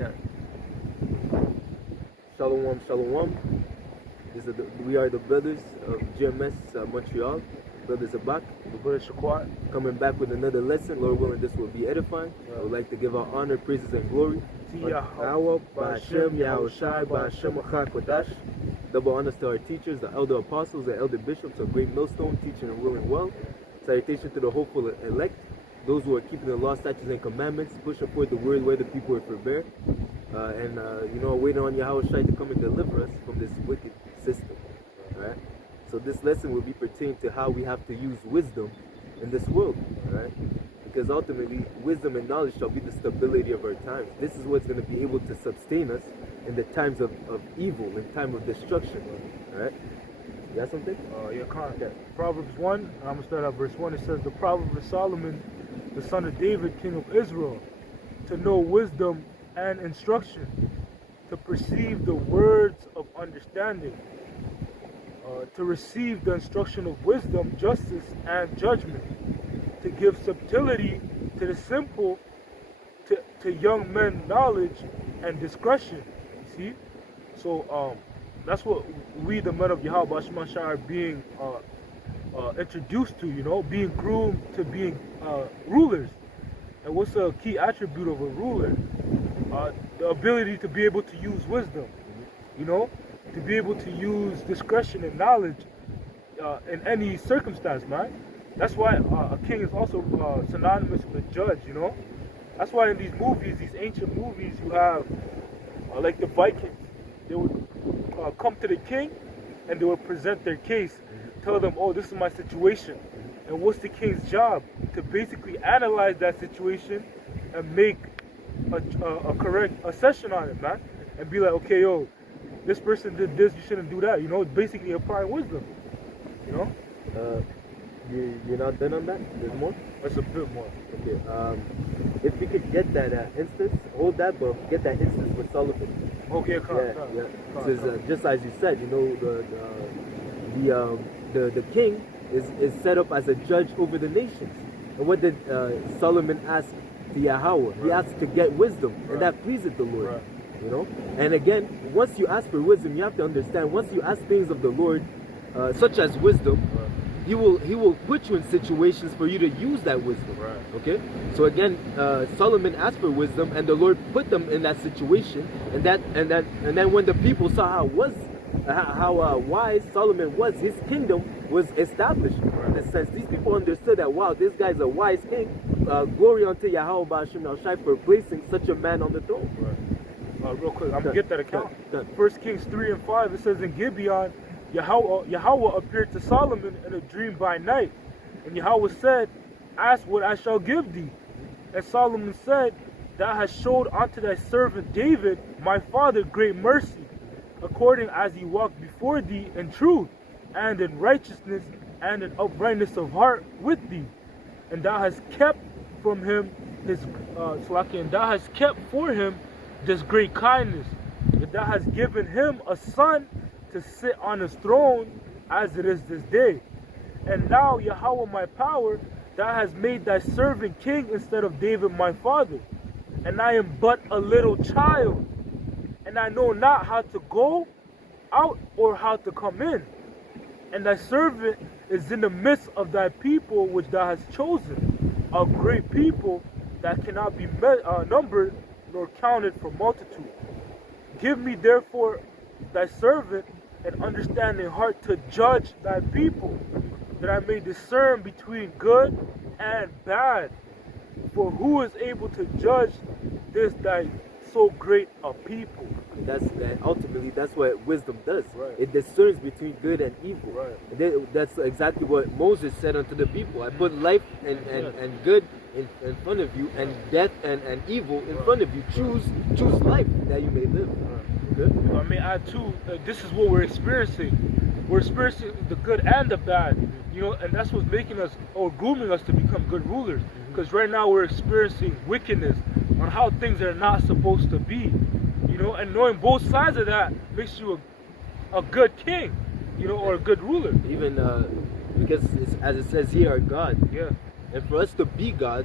Okay. Shalom, shalom. We are the brothers of GMS Montreal. Brothers are back. The brother Shaquat. Coming back with another lesson. Lord willing, this will be edifying. I would like to give our honor, praises, and glory To Yahweh, Ba'ashem, Yahushai, Ba'ashem, Kodash. Double honors to our teachers, the elder apostles, the elder bishops of Great Millstone, teaching and willing well. Salutation to the hopeful elect, those who are keeping the law, statutes, and commandments, pushing forth the word where the people are forbear. Waiting on Yahushai to come and deliver us from this wicked system. Right? So this lesson will be pertaining to how we have to use wisdom in this world. Right? Because ultimately, wisdom and knowledge shall be the stability of our times. This is what's going to be able to sustain us in the times of evil, in time of destruction. Right? You got something? Proverbs 1, I'm going to start at verse 1. It says, the Proverbs of Solomon, the son of David, king of Israel, to know wisdom and instruction, to perceive the words of understanding, to receive the instruction of wisdom, justice, and judgment, to give subtlety to the simple, to young men knowledge and discretion. You see? So that's what we, the men of Yahweh Bashman Shah, are being introduced to, being groomed to being rulers. And what's a key attribute of a ruler? The ability to be able to use wisdom, to be able to use discretion and knowledge in any circumstance, man. That's why a king is also synonymous with a judge, That's why in these movies, these ancient movies, you have, like the Vikings, they would come to the king and they would present their case, tell them, oh, this is my situation. And what's the king's job? To basically analyze that situation and make a correct assessment on it, man. And be like, okay, yo, this person did this, you shouldn't do that. It's basically applying wisdom, You're not done on that? There's more? That's a bit more. Okay. If we could get that instance, hold that, but get that instance with Solomon. Okay, Because just as you said, the king is set up as a judge over the nations. And what did Solomon ask to Yahweh? He asked to get wisdom, and that pleased the Lord. And again, once you ask for wisdom, you have to understand, once you ask things of the Lord, such as wisdom, He will put you in situations for you to use that wisdom. Okay? So again, Solomon asked for wisdom, and the Lord put them in that situation, and then when the people saw how wise Solomon was, his kingdom was established. In a sense, these people understood that, wow, this guy's a wise king. Glory unto Yahweh Ba'ashem Shai for placing such a man on the throne. Real quick, I'm going to get that account. 1 Kings 3 and 5, it says, in Gibeon, Yahweh appeared to Solomon in a dream by night. And Yahweh said, ask what I shall give thee. And Solomon said, thou hast showed unto thy servant David, my father, great mercy, according as he walked before thee in truth, and in righteousness, and in uprightness of heart with thee. And thou hast kept from him and thou hast kept for him this great kindness, that thou hast given him a son to sit on his throne as it is this day. And now, Yahweh my power, thou hast made thy servant king instead of David my father. And I am but a little child, and I know not how to go out or how to come in. And thy servant is in the midst of thy people which thou hast chosen, a great people that cannot be numbered nor counted for multitude. Give me therefore thy servant an understanding heart to judge thy people, that I may discern between good and bad. For who is able to judge this thy so great a people? Ultimately, that's what wisdom does. It discerns between good and evil. That's exactly what Moses said unto the people. I put life and good in front of you, and death and evil in front of you. Choose life that you may live. Okay? I may add too, this is what we're experiencing. We're experiencing the good and the bad, and that's what's making us, or grooming us to become good rulers. Because right now we're experiencing wickedness on how things are not supposed to be, and knowing both sides of that makes you a good king, or a good ruler. Even because as it says here, our God. Yeah. And for us to be God,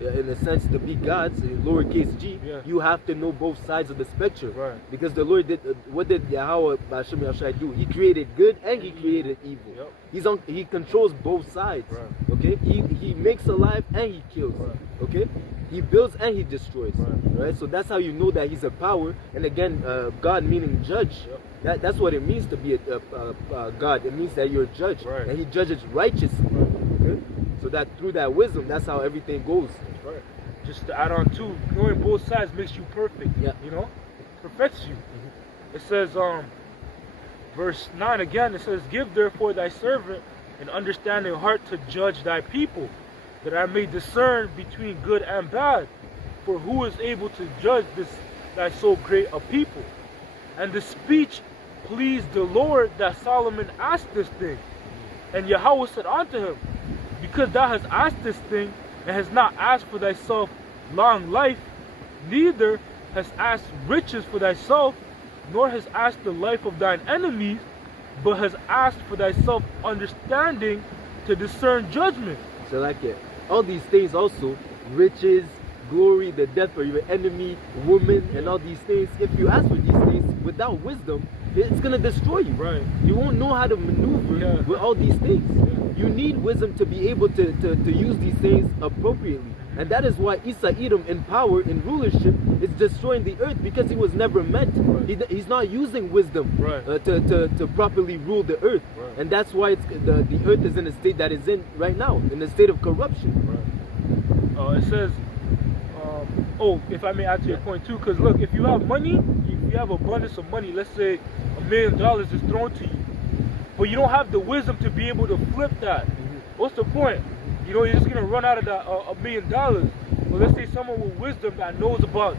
in a sense, to be gods, lowercase g, you have to know both sides of the spectrum. Right. Because the Lord did, what did Yahweh B'Hashem Yahushai do? He created good and he created evil. Yep. He controls both sides. Right. Okay? He makes alive and he kills. Right. Okay? He builds and he destroys. Right. So that's how you know that he's a power. And again, God meaning judge. Yep. That's what it means to be a God. It means that you're a judge. Right. And he judges righteously. Okay? So that through that wisdom, that's how everything goes. That's right. Just to add on too, knowing both sides makes you perfect. Yeah. You know? Perfects you. It says, verse 9 again, it says, give therefore thy servant an understanding heart to judge thy people, that I may discern between good and bad. For who is able to judge this thy so great a people? And the speech pleased the Lord that Solomon asked this thing. And Yahweh said unto him, because thou hast asked this thing, and hast not asked for thyself long life, neither hast asked riches for thyself, nor hast asked the life of thine enemies, but hast asked for thyself understanding to discern judgment. So like all these things also, riches, glory, the death of your enemy, woman, and all these things, if you ask for these things without wisdom, it's going to destroy you. Right. You won't know how to maneuver with all these things. You need wisdom to be able to use these things appropriately. And that is why Isa Edom in power, in rulership, is destroying the earth, because he was never meant. Right. He's not using wisdom to properly rule the earth. Right. And that's why the earth is in the state that it's in right now, in a state of corruption. Right. It says, if I may add to your point too, because look, if you have money, if you have abundance of money, let's say $1 million is thrown to you, but you don't have the wisdom to be able to flip that, what's the point? You know, you're just going to run out of that $1 million. But let's say someone with wisdom that knows about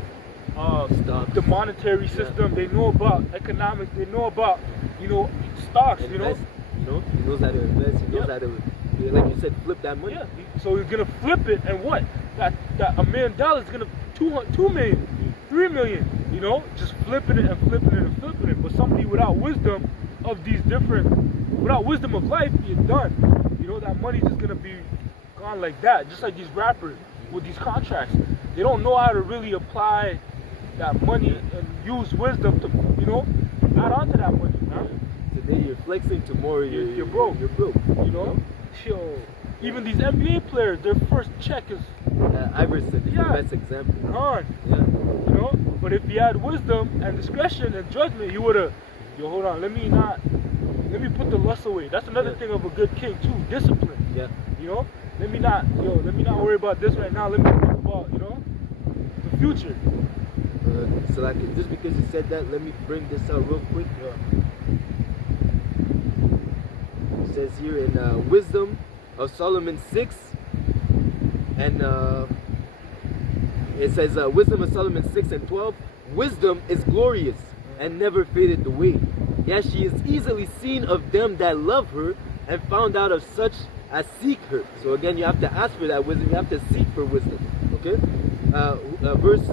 the monetary system, they know about economics, they know about, stocks, invest, he knows how to invest, he knows how to, like you said, flip that money. Yeah, so he's going to flip it, and what? That $1 million is going to $2 million, $3 million, just flipping it and flipping it and flipping it. But somebody without wisdom of these without wisdom of life, you're done. That money's just going to be gone like that. Just like these rappers with these contracts. They don't know how to really apply that money and use wisdom to, add on to that money. Today you're flexing, tomorrow you're broke. You're broke. Yo, even these NBA players, their first check is Iverson is the best example. Gone. Yeah. But if he had wisdom and discretion and judgment, he would have, hold on, let me put the lust away. That's another thing of a good king too, discipline. Yeah. Let me not worry about this right now. Let me think about, the future. So like, just because you said that, let me bring this out real quick. It says here in Wisdom of Solomon 6, and it says Wisdom of Solomon 6 and 12, wisdom is glorious and never fadeth away. Yet she is easily seen of them that love her, and found out of such as seek her. So again, you have to ask for that wisdom. You have to seek for wisdom. Okay. Verse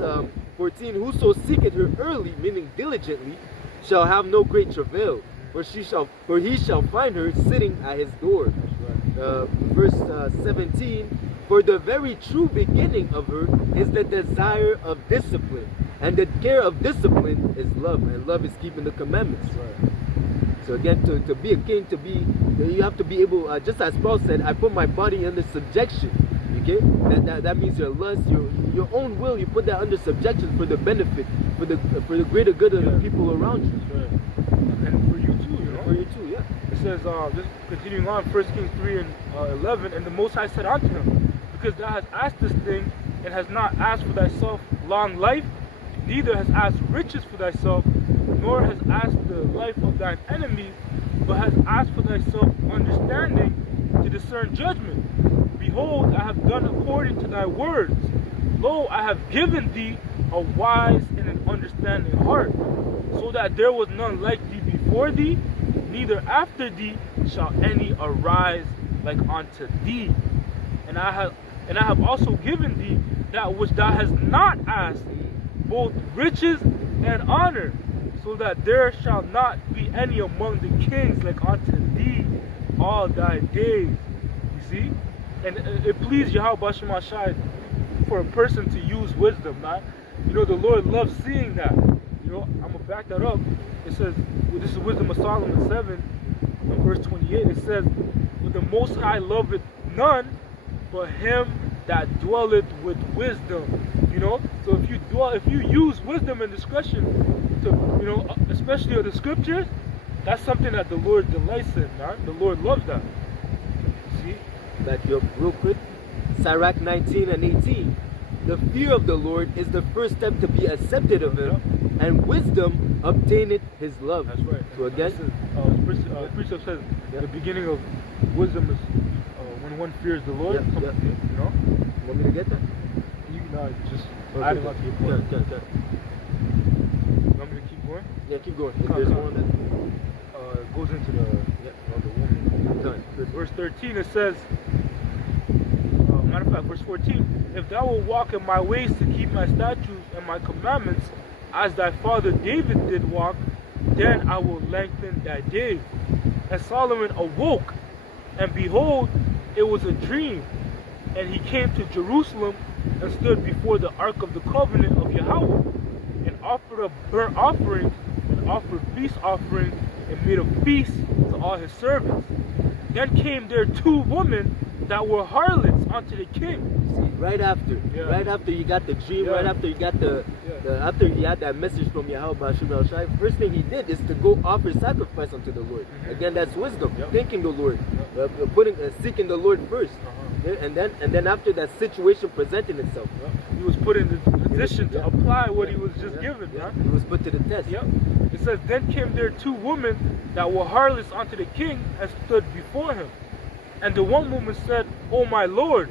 14: Whoso seeketh her early, meaning diligently, shall have no great travail, for he shall find her sitting at his door. Verse 17: For the very true beginning of her is the desire of discipline, and the care of discipline is love, and love is keeping the commandments. So again, to be a king, you have to be able, just as Paul said, I put my body under subjection. Okay, that means your lust, your own will, you put that under subjection for the benefit, for the greater good of the people around you. And for you too, For you too, yeah. It says, just continuing on, 1 Kings 3 and 11, and the Most High said unto him, because thou hast asked this thing, and hast not asked for thyself long life, neither hast asked riches for thyself, nor hast asked the life of thine enemies, but hast asked for thyself understanding to discern judgment. Behold, I have done according to thy words. Lo, I have given thee a wise and an understanding heart, so that there was none like thee before thee, neither after thee shall any arise like unto thee. And I have also given thee that which thou hast not asked, both riches and honor, so that there shall not be any among the kings like unto thee all thy days. You see? And it pleased Yahweh B'Shem Ashai for a person to use wisdom, man. You know, the Lord loves seeing that. You know, I'm going to back that up. It says, well, this is Wisdom of Solomon 7, and verse 28. It says, "For the Most High loveth none but him that dwelleth with wisdom." You know, so if you use wisdom and discretion to, you know, especially of the scriptures, that's something that the Lord delights in, man. The Lord loves that. See? Back you up real quick. Sirach 19 and 18. "The fear of the Lord is the first step to be accepted of him, and wisdom obtaineth his love." That's right. So again, precept says the beginning of wisdom is when one fears the Lord. You know? Want me to get that? You just adding on to your point. Yeah. You want me to keep going? Yeah, keep going. If there's one that it goes into the woman. done. Verse 13 it says, matter of fact, verse 14, "If thou wilt walk in my ways to keep my statutes and my commandments, as thy father David did walk, then I will lengthen thy days." And Solomon awoke, and behold, it was a dream. And he came to Jerusalem and stood before the ark of the covenant of Yahweh, and offered a burnt offering, and offered peace offerings, and made a feast to all his servants. Then came there two women that were harlots unto the king. See, right after you got the dream, right after you got after you had that message from Yahweh Bashim El Shai, first thing he did is to go offer sacrifice unto the Lord. Again, that's wisdom, thanking the Lord, seeking the Lord first. And then after that situation presenting itself, he was put in the position to apply what he was just given. He was put to the test. It says, "Then came there two women that were harlots unto the king, and stood before him. And the one woman said, O my Lord,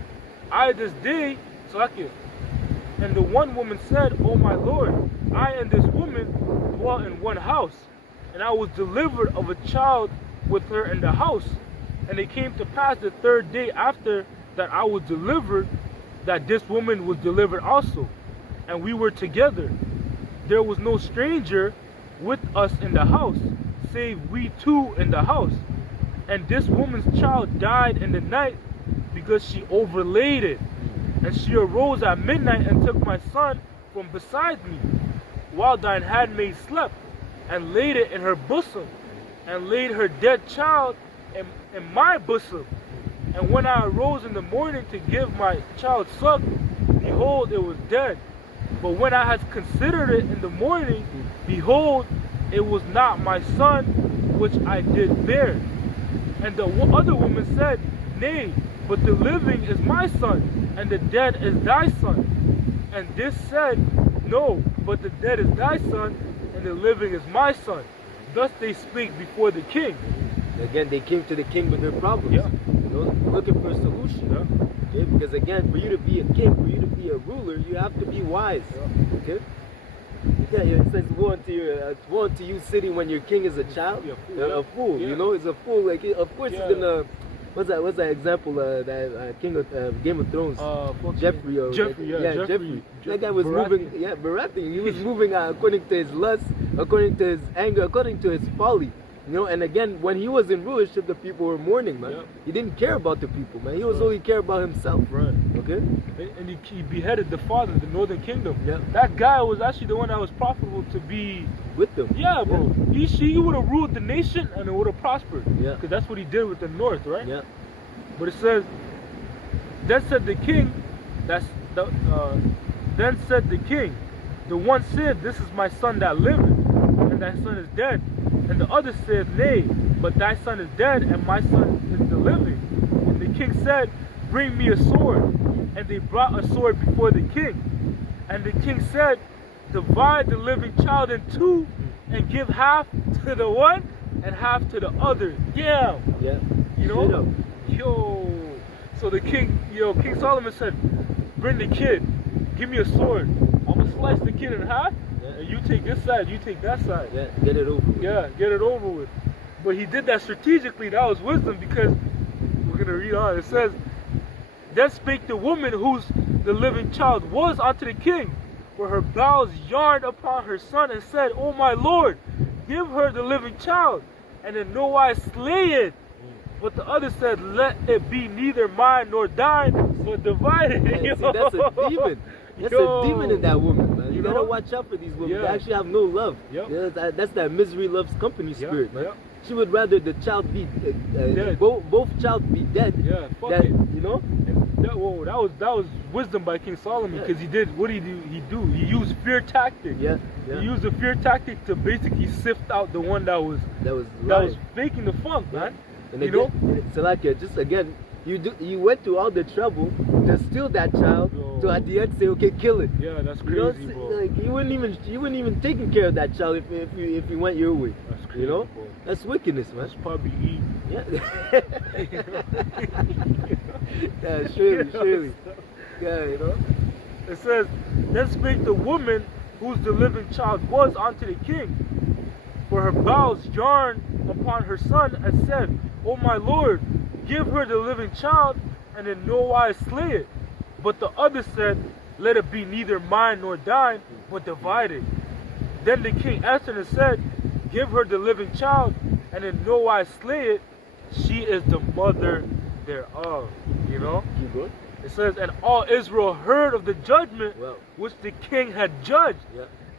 I this day," and the one woman said, "O my Lord, I and this woman dwell in one house, and I was delivered of a child with her in the house. And it came to pass the third day after that I was delivered, that this woman was delivered also, and we were together. There was no stranger with us in the house, save we two in the house. And this woman's child died in the night, because she overlaid it. And she arose at midnight and took my son from beside me, while thine handmaid slept, and laid it in her bosom, and laid her dead child in my bosom. And when I arose in the morning to give my child suck, behold, it was dead. But when I had considered it in the morning, behold, it was not my son which I did bear. And the other woman said, Nay, but the living is my son, and the dead is thy son. And this said, No, but the dead is thy son, and the living is my son. Thus they spake before the king." Again, they came to the king with their problems. You know, looking for a solution. Okay? Because again, for you to be a king, for you to be a ruler, you have to be wise. Okay? Yeah, it says, woe unto you city when your king is a child, a fool. You know, it's a fool. Like, of course, he's gonna. What's that example? That King of Game of Thrones, Jeffrey. Jeffrey. That guy was moving. Yeah, Baratheon. He was moving according to his lust, according to his anger, according to his folly. You know, and again, when he was in rulership, the people were mourning, man. He didn't care about the people, man. He was only care about himself. Okay? And he beheaded the father of the northern kingdom. That guy was actually the one that was profitable to be with them. Yeah, bro. He would have ruled the nation and it would have prospered. Because that's what he did with the north, right? But it says, then said the king, then said the king, the one said, This is my son that liveth, and thy son is dead. And the other said, Nay, but thy son is dead, and my son is the living. And the king said, Bring me a sword. And they brought a sword before the king. And the king said, Divide the living child in two, and give half to the one and half to the other. You know? So the king, King Solomon said, Bring the kid, give me a sword. I'm gonna slice the kid in half. And you take this side, you take that side. Get it over with. Get it over with. But he did that strategically. That was wisdom, because we're going to read on. It says, Then spake the woman whose the living child was unto the king, for her bowels yarned upon her son, and said, O my lord, give her the living child, and in no wise slay it. But the other said, Let it be neither mine nor thine, but divided. Yeah, see, that's a demon. That's a demon in that woman, man. You gotta know? watch out for these women. Yeah. They actually have no love. Yep. Yeah, that's that misery loves company spirit, man. Yep. She would rather the child be Dead. both child be dead. Yeah, fuck That, it. you know? And that was wisdom by King Solomon, because he did what did he used fear tactic. Yeah, yeah. He used a fear tactic to basically sift out the one that was lying. faking the funk, man. And you again, know? so like just again, you went through all the trouble to steal that child to at the end say, okay, kill it. Yeah, that's You know, crazy, bro. like you wouldn't even taking care of that child if you went your way. That's crazy, you know, bro. that's wickedness, man. That's probably Eve. Yeah. Yeah, surely. Yeah, you know. It says, then spake the woman whose the living child was unto the king, for her bowels yarned upon her son, and said, O my lord, give her the living child, and in no wise slay it. But the other said, let it be neither mine nor thine, but divided. Then the king answered and said, give her the living child, and in no wise slay it. She is the mother thereof. You know? Keep going. It says, and all Israel heard of the judgment which the king had judged,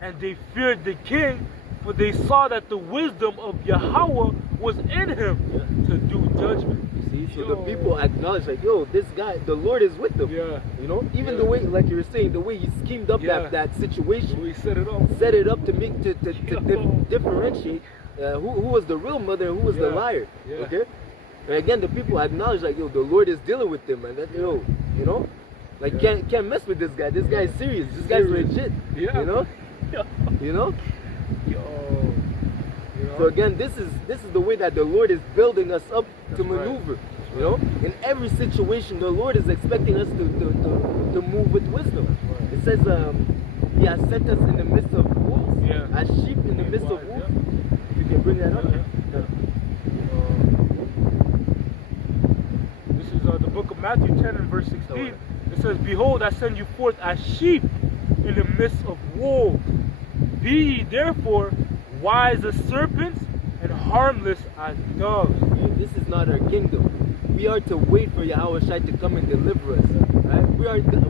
and they feared the king, for they saw that the wisdom of Yahweh was in him to do judgment. You see, so the people acknowledge, like, yo, this guy, the Lord is with them. Yeah. You know, even the way, like you were saying, the way he schemed up that situation, We set it up. To make to differentiate who was the real mother and who was the liar. Yeah. Okay. And again, the people acknowledge, like, yo, the Lord is dealing with them, man. That, you know, like can't mess with this guy. This guy is serious. This guy's legit. Yeah. You know. You know. So again, this is the way that the Lord is building us up to maneuver. Right. You know, in every situation, the Lord is expecting us to move with wisdom. Right. It says, He has sent us in the midst of wolves, as sheep in the midst of wolves. If you can bring that up. This is the book of Matthew 10 and verse 16. It says, behold, I send you forth as sheep in the midst of wolves. Be ye therefore wise as serpents and harmless as doves. This is not our kingdom. We are to wait for Yahweh Shai to come and deliver us. Right?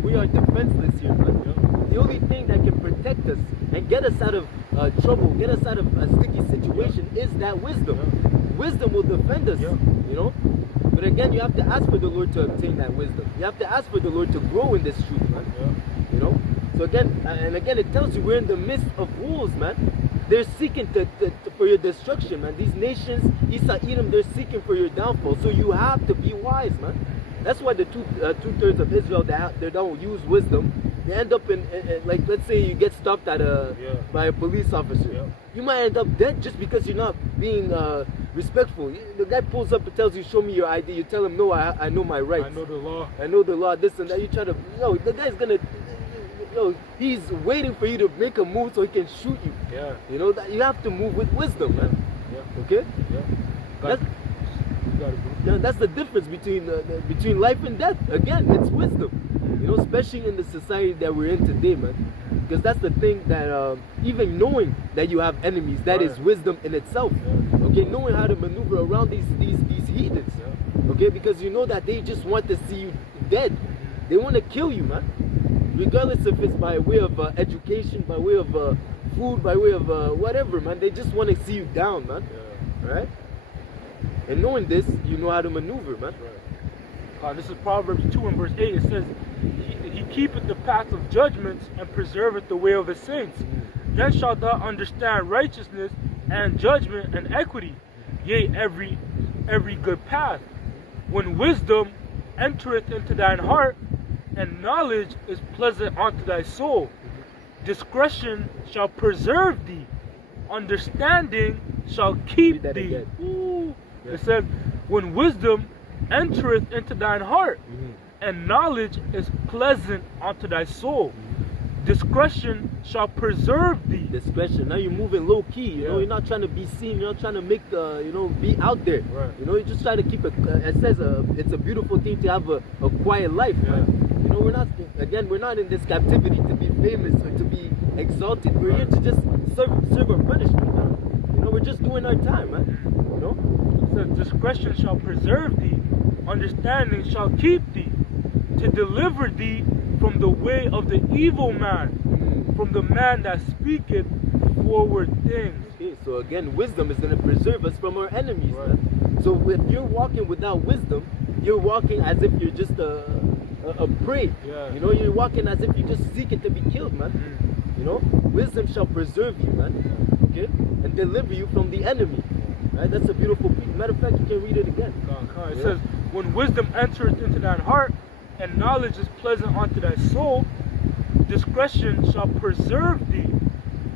We are defenseless here, man. The only thing that can protect us and get us out of trouble, get us out of a sticky situation is that wisdom. Wisdom will defend us, you know. But again, you have to ask for the Lord to obtain that wisdom. You have to ask for the Lord to grow in this truth, man. You know. So again, and again, it tells you we're in the midst of wolves, man. They're seeking for your destruction, man. These nations, Esau, Edom, they're seeking for your downfall. So you have to be wise, man. That's why the two-thirds of Israel they don't use wisdom. They end up in like, let's say you get stopped at by a police officer. You might end up dead just because you're not being respectful. The guy pulls up and tells you, show me your ID. You tell him, no, I know my rights. I know the law. I know the law, this and that. You try to, the guy's gonna, he's waiting for you to make a move so he can shoot you. Yeah. You know, that you have to move with wisdom, man. Yeah. Okay? Yeah. That's the difference between life and death. Again, it's wisdom. You know, especially in the society that we're in today, man. Because that's the thing that even knowing that you have enemies, that is wisdom in itself. Okay, knowing how to maneuver around these heathens. Okay, because you know that they just want to see you dead. They want to kill you, man. Regardless if it's by way of education, by way of food, by way of whatever, man. They just want to see you down, man. Right? And knowing this, you know how to maneuver, man. This is Proverbs 2 and verse 8. It says, He keepeth the path of judgments and preserveth the way of his saints. Then shalt thou understand righteousness and judgment and equity, yea, every good path. When wisdom entereth into thine heart, and knowledge is pleasant unto thy soul, discretion shall preserve thee, understanding shall keep thee. It says, when wisdom entereth into thine heart, and knowledge is pleasant unto thy soul, discretion shall preserve thee. Discretion. Now you're moving low key. You know, you're not trying to be seen. You're not trying to make be out there. You know, you just try to keep it. It says it's a beautiful thing to have a quiet life. You know, we're not in this captivity to be famous or to be exalted. We're here to just serve our punishment. You know, we're just doing our time, man. You know. It says, discretion shall preserve thee, understanding shall keep thee. to deliver thee from the way of the evil man, from the man that speaketh forward things. Okay, so again, wisdom is going to preserve us from our enemies. Right. Man. So if you're walking without wisdom, you're walking as if you're just a prey. Yeah. You know, you're walking as if you just seek it to be killed, man. You know, wisdom shall preserve you, man. Okay, and deliver you from the enemy. Right? That's a beautiful piece. Matter of fact, you can read it again. It says, when wisdom entereth into thine heart, and knowledge is pleasant unto thy soul, discretion shall preserve thee,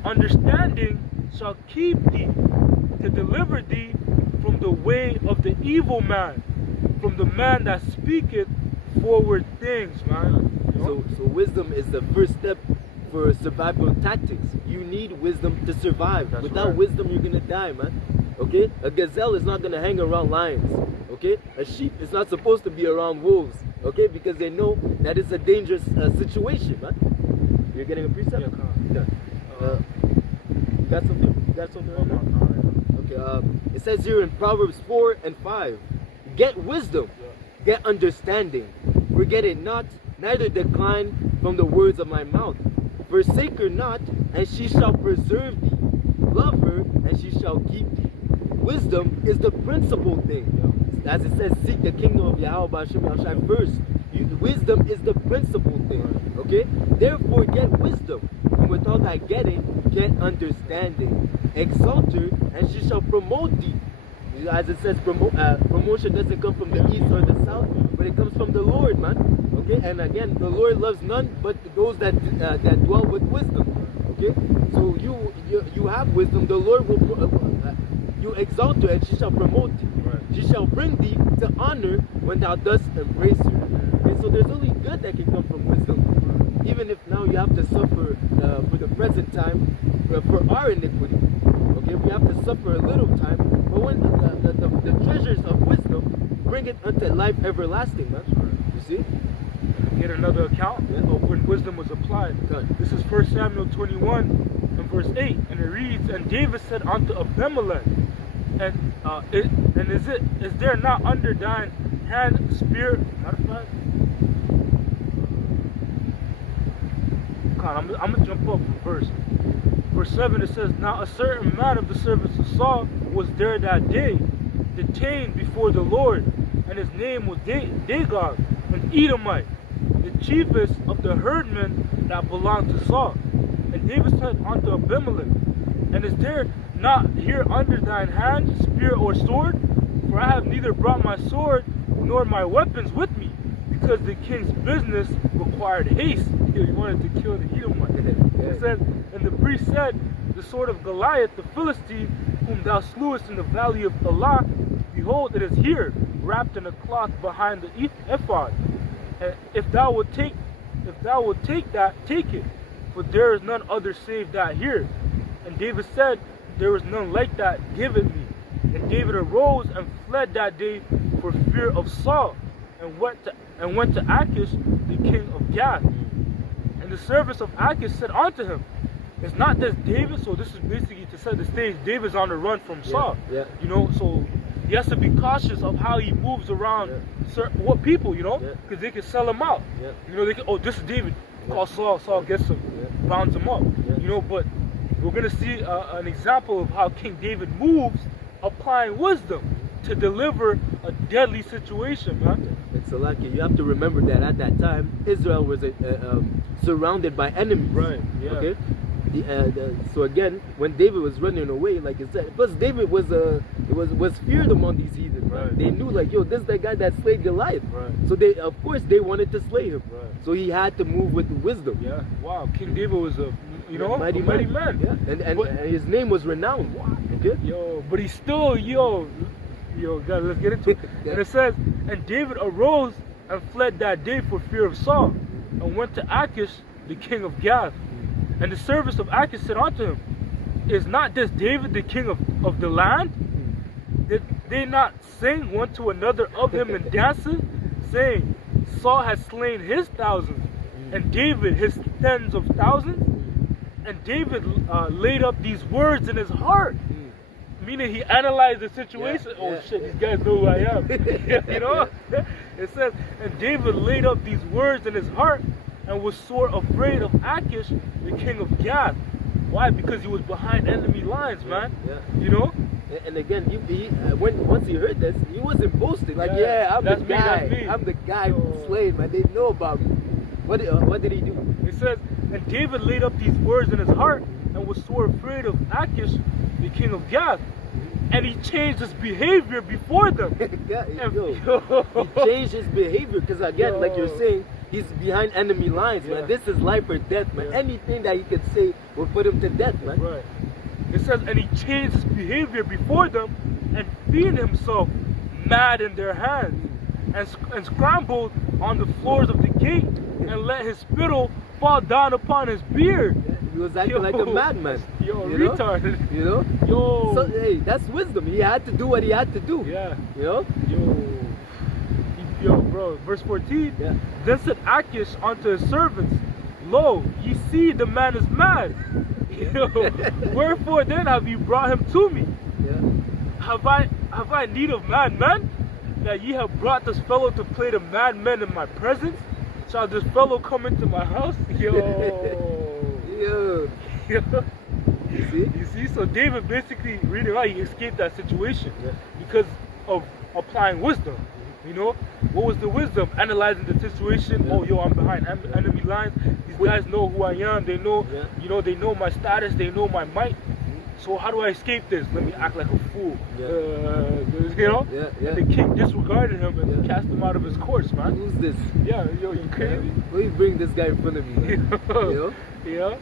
understanding shall keep thee, to deliver thee from the way of the evil man, from the man that speaketh forward things, man. You know? So wisdom is the first step for survival tactics. You need wisdom to survive. That's Without right. wisdom, you're gonna die, man. Okay? A gazelle is not gonna hang around lions. Okay? A sheep is not supposed to be around wolves. Okay? Because they know that it's a dangerous situation, man. You're getting a precept? Yeah, you got something? You got something right now? Okay. It says here in Proverbs 4 and 5, get wisdom, get understanding, forget it not, neither decline from the words of my mouth. Forsake her not, and she shall preserve thee. Love her, and she shall keep thee. Wisdom is the principal thing. As it says, seek the kingdom of Yahweh B'Hashem Yahushai first. Wisdom is the principal thing. Okay? Therefore, get wisdom. And with all that getting, get understanding. Exalt her, and she shall promote thee. As it says, promotion doesn't come from the east or the south, but it comes from the Lord, man. Okay, and again, the Lord loves none but those that dwell with wisdom. Okay, so you have wisdom. The Lord will you exalt her, and she shall promote thee. Right. She shall bring thee to honor when thou dost embrace her. Okay, so there's only good that can come from wisdom, even if now you have to suffer for the present time for our iniquity. Okay, we have to suffer a little time, but when the treasures of wisdom bring it unto life everlasting, man. You see? Get another account of when wisdom was applied. This is 1 Samuel 21 and verse 8, and it reads, and David said unto Abimelech, is there not under thine hand spear? Matter of fact, I'm gonna jump up from verse 7. It says, now a certain man of the servants of Saul was there that day, detained before the Lord, and his name was Dagog, an Edomite, the chiefest of the herdmen that belonged to Saul. And David said unto Abimelech, and is there not here under thine hand spear or sword? For I have neither brought my sword nor my weapons with me, because the king's business required haste. He wanted to kill the Edomite. It said, and the priest said, the sword of Goliath the Philistine, whom thou slewest in the valley of Elah, behold, it is here, wrapped in a cloth behind the ephod. And if thou wilt take that, take it, for there is none other save that here. And David said, there is none like that, give it me. And David arose and fled that day for fear of Saul, and went to Achish, the king of Gath. And the servants of Achish said unto him, is not this David? So this is basically to set the stage. David's on the run from Saul. Yeah. You know, so he has to be cautious of how he moves around certain people, you know, because they can sell him out. You know, they can, oh, this is David. Call Saul. Saul gets him, rounds him up. You know, but we're gonna see an example of how King David moves, applying wisdom to deliver a deadly situation, man. It's a lucky. You have to remember that at that time, Israel was surrounded by enemies. Right. Yeah. Okay. So again, when David was running away, like I said, plus David was feared among these heathen. Right. They knew, like, yo, this is the guy that slayed Goliath. Right. So they, of course, they wanted to slay him. Right. So he had to move with wisdom. Yeah. Wow. King David was a mighty man. Yeah. And his name was renowned. Okay. Yo, but he's still God, let's get into it. And it says, and David arose and fled that day for fear of Saul, and went to Achish, the king of Gath. And the servants of Achish said unto him, is not this David the king of the land? Did they not sing one to another of him in dances, saying, Saul has slain his thousands, and David his tens of thousands? And David laid up these words in his heart. meaning he analyzed the situation. Yeah, Oh yeah, shit, yeah. these guys know who I am. You know? It says, and David laid up these words in his heart and was sore afraid of Achish, the king of Gath. Why? Because he was behind enemy lines, man. Yeah. You know? And again, once he heard this, he wasn't boasting. Like, I'm that's the me, guy. that's me. I'm the guy who slayed, man. They know about me. What did he do? It says, and David laid up these words in his heart and was sore afraid of Achish, the king of Gath. And he changed his behavior before them. Yeah, And- he changed his behavior because, again, like you're saying, he's behind enemy lines, Yeah. man. This is life or death, man. Yeah. Anything that he could say will put him to death, man. Right. It says, and he changed his behavior before them and feared himself mad in their hands and scrambled on the floors of the gate and let his spittle fall down upon his beard. He was acting like a madman. Yo, you know? retarded. You know? Yo. So, hey, that's wisdom. He had to do what he had to do. Yeah. You know? Yo, bro, verse 14. Yeah. Then said Achish unto his servants, Lo, ye see the man is mad. Yo, wherefore then have you brought him to me? Yeah. Have I need of madmen? That ye have brought this fellow to play the madman in my presence? Shall this fellow come into my house? Yo. Yo. Yo. You see? You see, so David basically, reading out, he escaped that situation Yeah. because of applying wisdom. You know, what was the wisdom? Analyzing the situation. Yeah. Oh, yo, I'm behind enemy lines. These guys know who I am. They know, Yeah. you know, they know my status. They know my might. So how do I escape this? Let me act like a fool. Yeah. You know? Yeah, yeah. And the king disregarded him and Yeah. cast him out of his course, man. Who's this? Yeah, yo, you crazy? Let me bring this guy in front of me, man. You know? Yeah.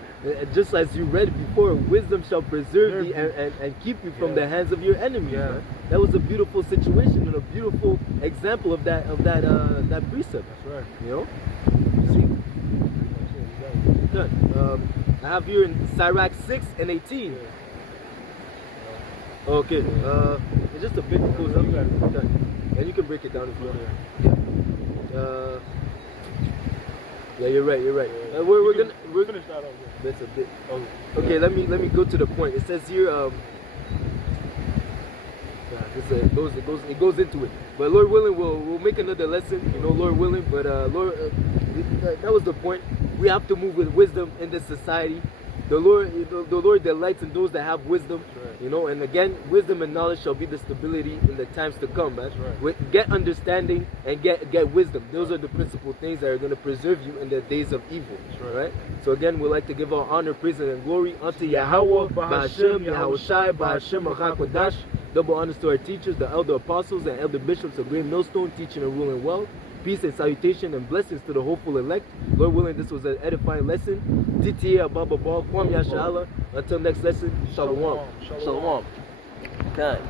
Just as you read before, wisdom shall preserve thee Preserve and keep you from Yeah. the hands of your enemies. Yeah. Man. That was a beautiful situation and a beautiful example of that precept. That's right. You know? See? Good. I have here in Sirach 6 and 18. Okay. It's just a bit that goes up. You got it. Done. And you can break it down if you want. Yeah, you're right. We're Finish that off. That's a bit. Okay, let me go to the point. It says here, it goes into it. But Lord willing, we'll make another lesson. You know, Lord willing. But Lord, that was the point. We have to move with wisdom in this society. The Lord delights in those that have wisdom. Right. You know, and again, wisdom and knowledge shall be the stability in the times to come, man. Right. Get understanding and get wisdom. Those are the principal things that are going to preserve you in the days of evil. Right? So again, we'd like to give our honor, praise, and glory unto Yahweh, Bahashem, Yahushai, Bahashem, HaKodash. Double honors to our teachers, the elder apostles and elder bishops of Great Millstone, teaching and ruling well. Peace and salutation and blessings to the hopeful elect. Lord willing, this was an edifying lesson. TTA Ababa Ball, Kwam Yashala. Until next lesson, Shalom. Shalom. Shalom. Time.